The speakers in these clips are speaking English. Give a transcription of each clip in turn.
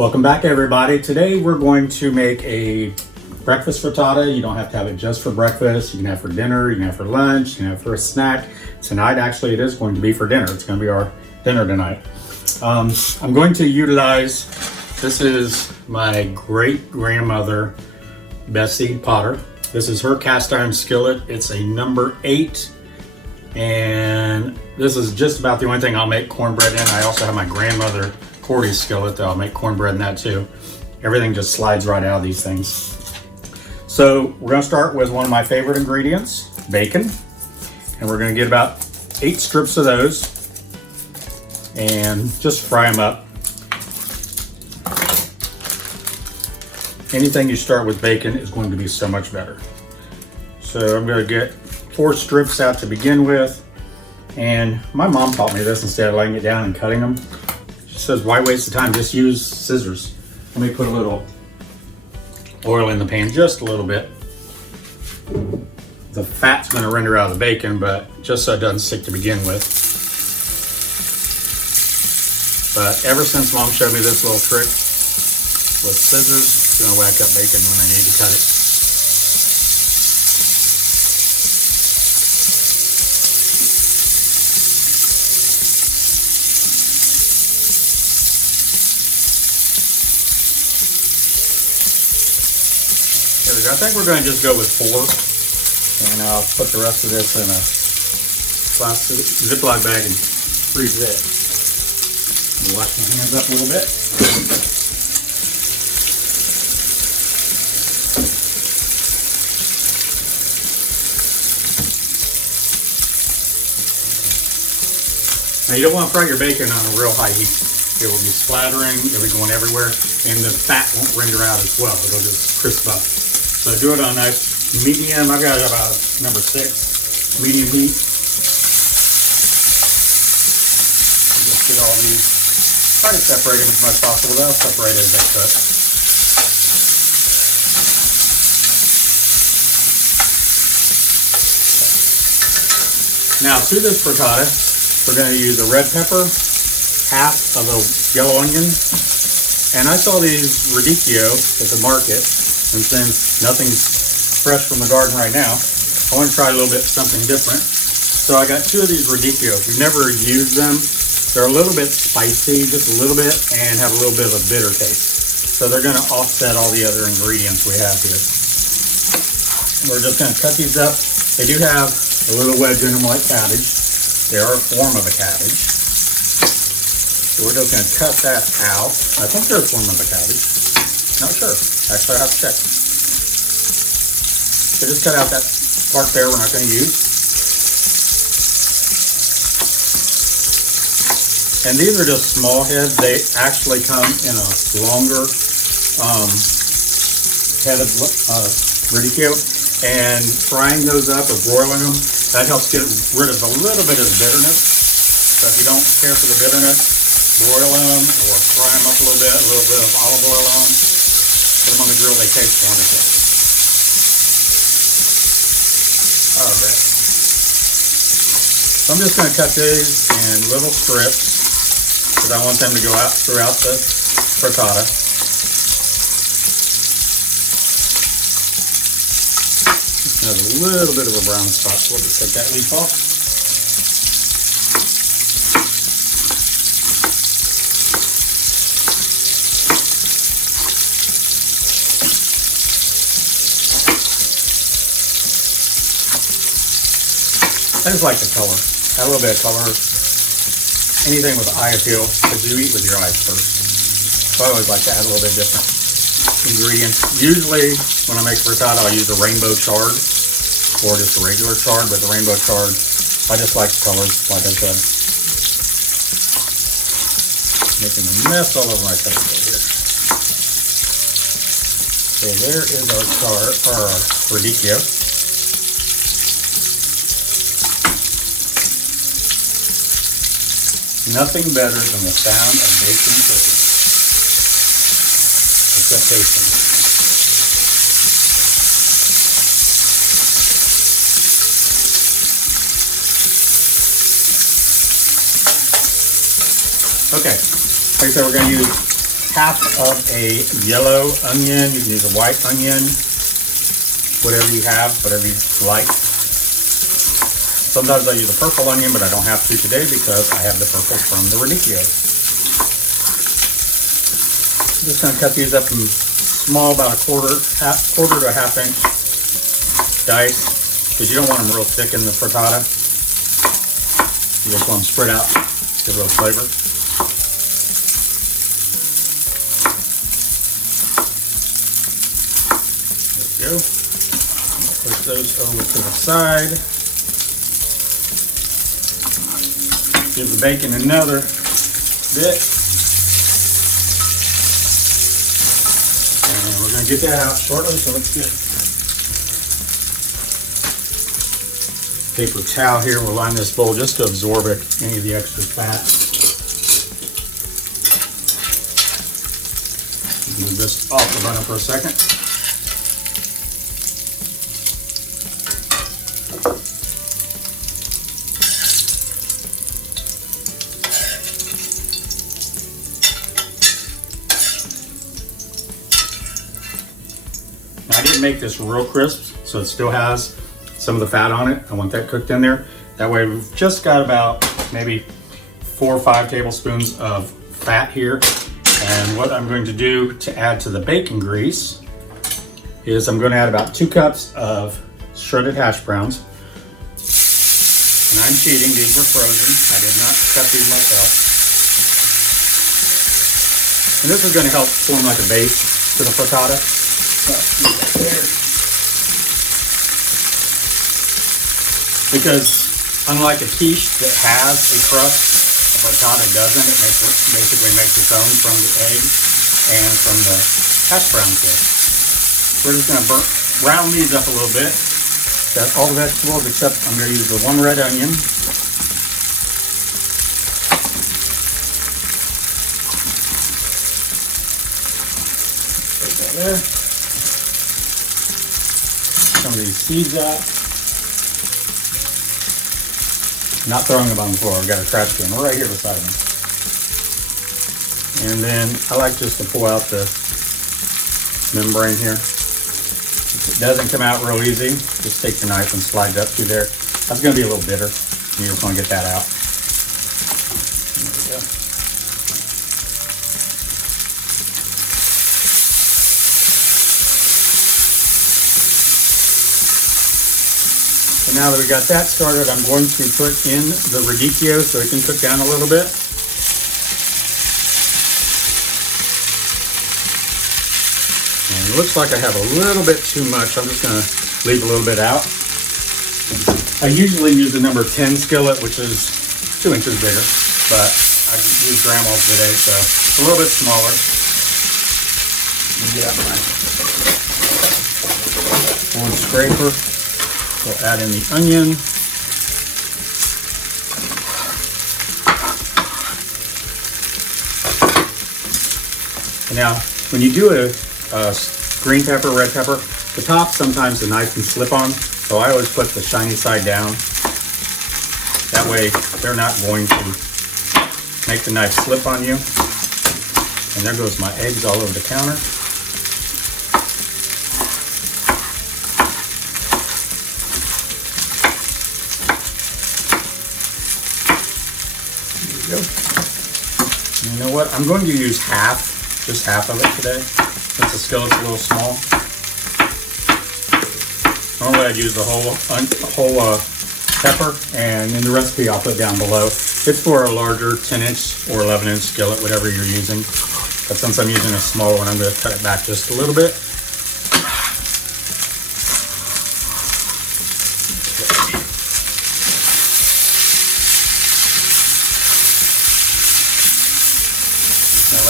Welcome back, everybody. Today we're going to make a breakfast frittata. You don't have to have it just for breakfast. You can have for dinner, you can have for lunch, you can have for a snack. Tonight, actually, it is going to be for dinner. It's going to be our dinner tonight. I'm going to utilize, this is my great-grandmother, Bessie Potter. This is her cast iron skillet. It's a number 8. And this is just about the only thing I'll make cornbread in. I also have my grandmother Cordy's skillet that I'll make cornbread in that too. Everything just slides right out of these things. So we're going to start with one of my favorite ingredients, bacon. And we're going to get about 8 strips of those and just fry them up. Anything you start with bacon is going to be so much better. So I'm going to get 4 strips out to begin with. And my mom taught me this instead of laying it down and cutting them. She says, why waste the time? Just use scissors. Let me put a little oil in the pan, just a little bit. The fat's going to render out of the bacon, but just so it doesn't stick to begin with. But ever since Mom showed me this little trick with scissors, it's going to whack up bacon when I need to cut it. There we go. I think we're going to just go with 4. And I'll put the rest of this in a plastic Ziploc bag and freeze it. Wash my hands up a little bit. Now you don't want to fry your bacon on a real high heat. It will be splattering, it'll be going everywhere, and the fat won't render out as well. It'll just crisp up. So do it on nice medium. I've got about number 6, medium heat. Just get all these, try to separate them as much as possible. They'll separate as they cook. Now to this frittata, we're going to use a red pepper, half of a yellow onion, and I saw these radicchio at the market, and since nothing's fresh from the garden right now, I want to try a little bit something different. So I got 2 of these radicchio. If you've never used them, they're a little bit spicy, just a little bit, and have a little bit of a bitter taste. So they're going to offset all the other ingredients we have here. We're just going to cut these up. They do have a little wedge in them like cabbage. They are a form of a cabbage. So we're just going to cut that out. I think they're a form of a cabbage. Not sure. Actually, I have to check. So just cut out that part there we're not going to use. And these are just small heads. They actually come in a longer head of radicchio. And frying those up or broiling them, that helps get rid of a little bit of the bitterness. So if you don't care for the bitterness, broil them or fry them up a little bit of olive oil on them. Put them on the grill, they taste wonderful. Alright. So I'm just going to cut these in little strips because I want them to go out throughout the frittata. It has a little bit of a brown spot, so we'll just take that leaf off. I just like the color. Add a little bit of color. Anything with eye appeal, because you eat with your eyes first. So I always like to add a little bit different ingredients. Usually, when I make frittata, I'll use a rainbow chard or just a regular chard, but the rainbow chard, I just like the colors, like I said. Making a mess all over my cutting board here. Okay, there is our radicchio. Nothing better than the sound of bacon cooking. Except tasting. Okay, like I said, we're going to use half of a yellow onion. You can use a white onion, whatever you have, whatever you like. Sometimes I use a purple onion, but I don't have to today because I have the purple from the radicchio. I'm just gonna cut these up in small, about a quarter to a half inch dice, because you don't want them real thick in the frittata. You just want them spread out, give a little flavor. There we go. I'll push those over to the side. Give the bacon another bit. And we're going to get that out shortly, so let's get paper towel here. We'll line this bowl just to absorb any of the extra fat. Move this off the burner for a second. Now, I didn't make this real crisp, so it still has some of the fat on it. I want that cooked in there. That way we've just got about maybe 4 or 5 tablespoons of fat here. And what I'm going to do to add to the bacon grease is I'm going to add about 2 cups of shredded hash browns. And I'm cheating, these were frozen. I did not cut these myself. And this is going to help form like a base to the frittata. Because unlike a quiche that has a crust, a frittata doesn't. It basically makes its own from the egg and from the hash brown kit. We're just going to brown these up a little bit. Got all the vegetables except I'm going to use the 1 red onion. Put that there. Some of these seeds out. Not throwing them on the floor. I've got a trash can right here beside me. And then I like just to pull out the membrane here. If it doesn't come out real easy, just take your knife and slide it up through there. That's going to be a little bitter. You just want to get that out. There we go. So now that we got that started, I'm going to put in the radicchio so it can cook down a little bit. And it looks like I have a little bit too much. I'm just going to leave a little bit out. I usually use the number 10 skillet, which is 2 inches bigger, but I use grandma's today, so a little bit smaller. Get out my wood scraper. We'll add in the onion. And now, when you do a green pepper, red pepper, the top sometimes the knife can slip on, so I always put the shiny side down. That way, they're not going to make the knife slip on you. And there goes my eggs all over the counter. You know what? I'm going to use just half of it today, since the skillet's a little small. Normally I'd use the whole pepper, and in the recipe I'll put down below. It's for a larger 10-inch or 11-inch skillet, whatever you're using. But since I'm using a small one, I'm going to cut it back just a little bit.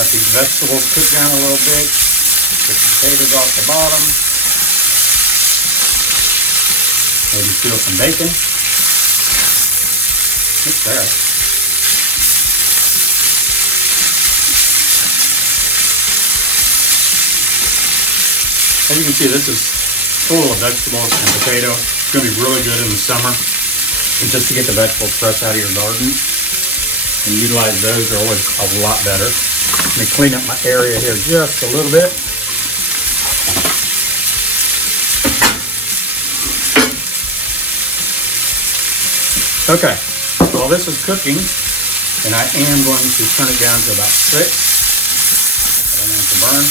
Let these vegetables cook down a little bit. Get the potatoes off the bottom. Maybe peel some bacon. Oops, there. As you can see, this is full of vegetables and potato. It's going to be really good in the summer. And just to get the vegetables fresh out of your garden and utilize those are always a lot better. Let me clean up my area here just a little bit. Okay, while this is cooking, and I am going to turn it down to about 6. I don't want it to burn.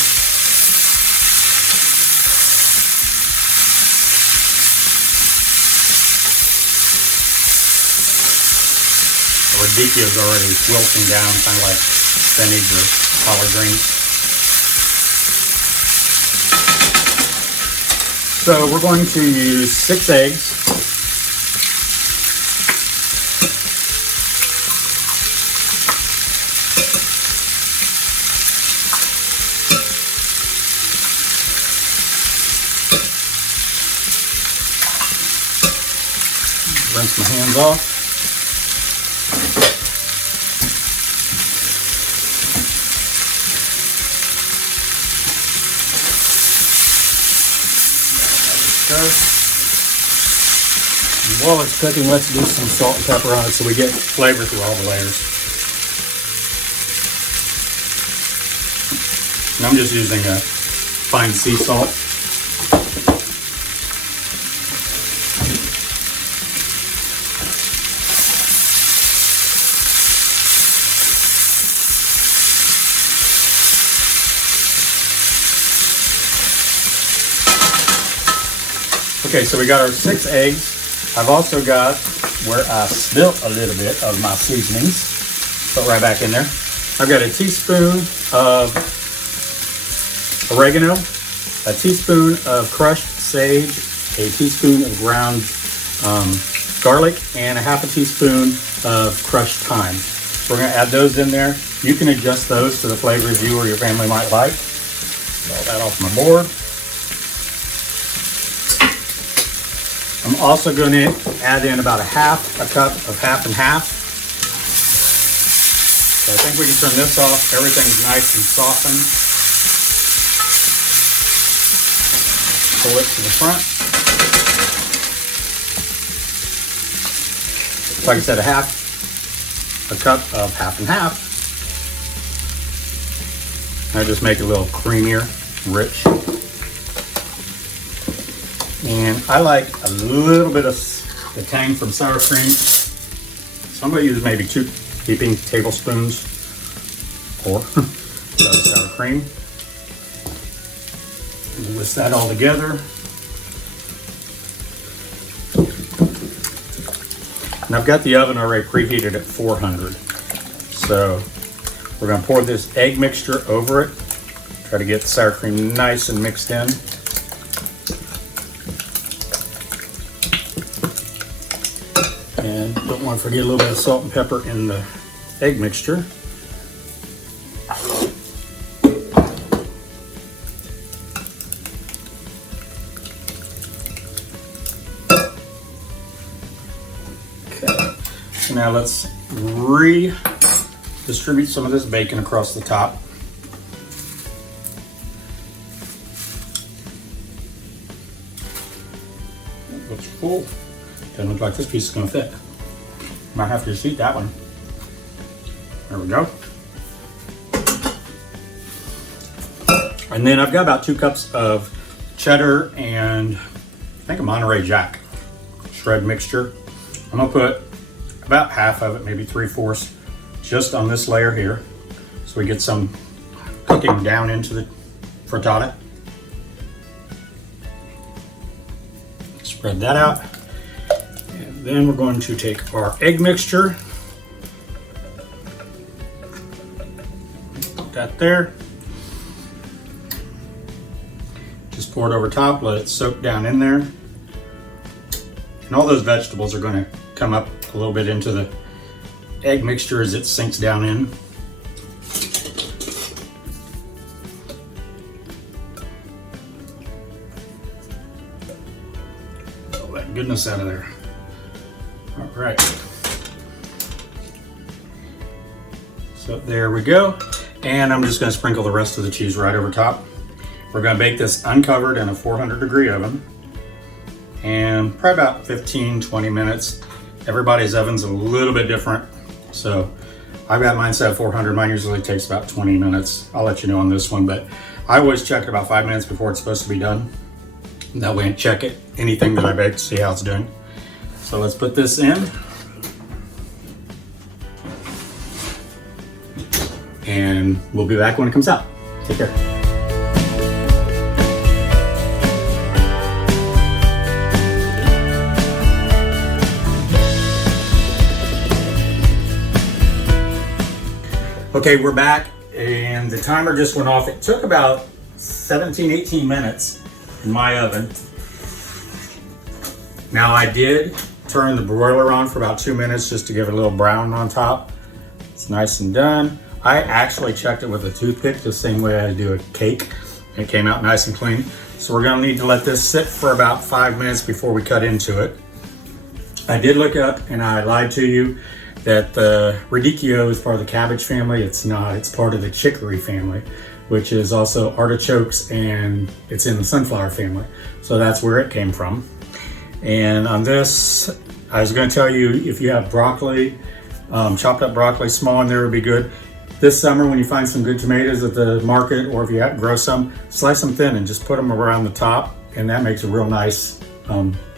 The radicchio is already wilting down, kind of like spinach or collard greens. So we're going to use 6 eggs. Rinse my hands off. And while it's cooking, let's do some salt and pepper on it so we get flavor through all the layers. And I'm just using a fine sea salt. Okay, so we got our 6 eggs. I've also got where I spilt a little bit of my seasonings. Put right back in there. I've got a teaspoon of oregano, a teaspoon of crushed sage, a teaspoon of ground garlic, and a half a teaspoon of crushed thyme. We're going to add those in there. You can adjust those to the flavors you or your family might like. All that off my board. I'm also going to add in about a cup of half and half. So I think we can turn this off. Everything's nice and softened. Pull it to the front. Like I said, a cup of half and half. I just make it a little creamier, rich. And I like a little bit of the tang from sour cream. So I'm going to use maybe 2 heaping tablespoons or sour cream. Whisk that all together. And I've got the oven already preheated at 400. So we're going to pour this egg mixture over it. Try to get the sour cream nice and mixed in. And don't want to forget a little bit of salt and pepper in the egg mixture. Okay, so now let's redistribute some of this bacon across the top. It looks full. Doesn't look like this piece is going to fit. Might have to just eat that one. There we go. And then I've got about 2 cups of cheddar and I think a Monterey Jack shred mixture. I'm going to put about half of it, maybe 3/4, just on this layer here. So we get some cooking down into the frittata. Spread that out. Then we're going to take our egg mixture, put that there, just pour it over top, let it soak down in there. And all those vegetables are going to come up a little bit into the egg mixture as it sinks down in. All that goodness out of there. All right, so there we go. And I'm just going to sprinkle the rest of the cheese right over top. We're going to bake this uncovered in a 400-degree oven and probably about 15-20 minutes. Everybody's oven's a little bit different, so I've got mine set at 400. Mine usually takes about 20 minutes. I'll let you know on this one, but I always check it about 5 minutes before it's supposed to be done. That way I check it, anything that I bake, to see how it's doing. So let's put this in. And we'll be back when it comes out. Take care. Okay, we're back, and the timer just went off. It took about 17, 18 minutes in my oven. Now I did turn the broiler on for about 2 minutes just to give it a little brown on top. It's nice and done. I actually checked it with a toothpick the same way I do a cake. It came out nice and clean. So we're gonna need to let this sit for about 5 minutes before we cut into it. I did look up, and I lied to you, that the radicchio is part of the cabbage family. It's not, it's part of the chicory family, which is also artichokes, and it's in the sunflower family. So that's where it came from. And on this, I was gonna tell you, if you have broccoli, chopped up broccoli small in there would be good. This summer, when you find some good tomatoes at the market, or if you grow some, slice them thin and just put them around the top, and that makes a real nice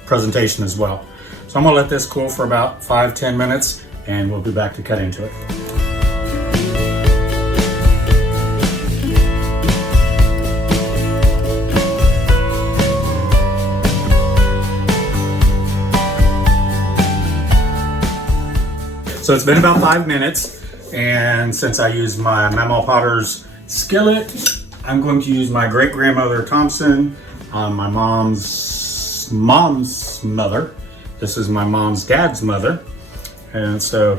presentation as well. So I'm gonna let this cool for about 5-10 minutes, and we'll be back to cut into it. So it's been about 5 minutes. And since I use my Mama Potter's skillet, I'm going to use my great grandmother Thompson, my mom's mother. This is my mom's dad's mother. And so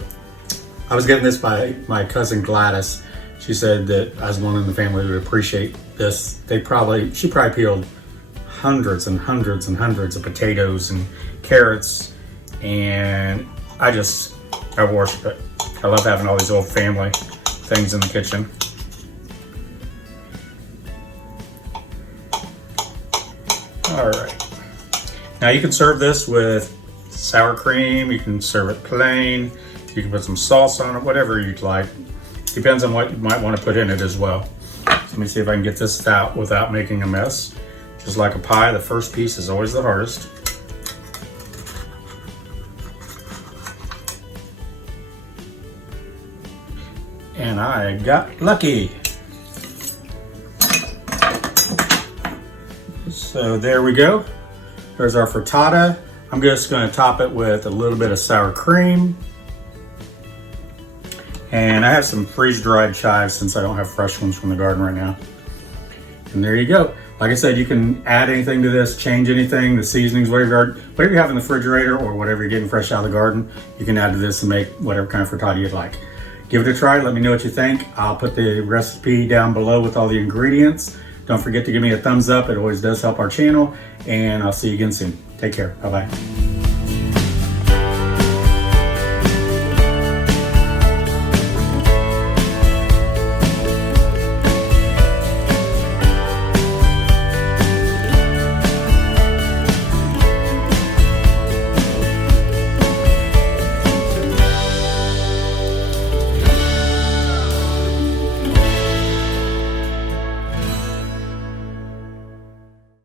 I was given this by my cousin Gladys. She said that I was one in the family who would appreciate this. She probably peeled hundreds and hundreds and hundreds of potatoes and carrots, and I worship it. I love having all these old family things in the kitchen. All right. Now you can serve this with sour cream. You can serve it plain. You can put some sauce on it, whatever you'd like. Depends on what you might want to put in it as well. So let me see if I can get this out without making a mess. Just like a pie, the first piece is always the hardest. And I got lucky. So there we go. There's our frittata. I'm just going to top it with a little bit of sour cream. And I have some freeze-dried chives since I don't have fresh ones from the garden right now. And there you go. Like I said, you can add anything to this, change anything, the seasonings, whatever you have in the refrigerator or whatever you're getting fresh out of the garden, you can add to this and make whatever kind of frittata you'd like. Give it a try. Let me know what you think. I'll put the recipe down below with all the ingredients. Don't forget to give me a thumbs up. It always does help our channel. And I'll see you again soon. Take care. Bye-bye.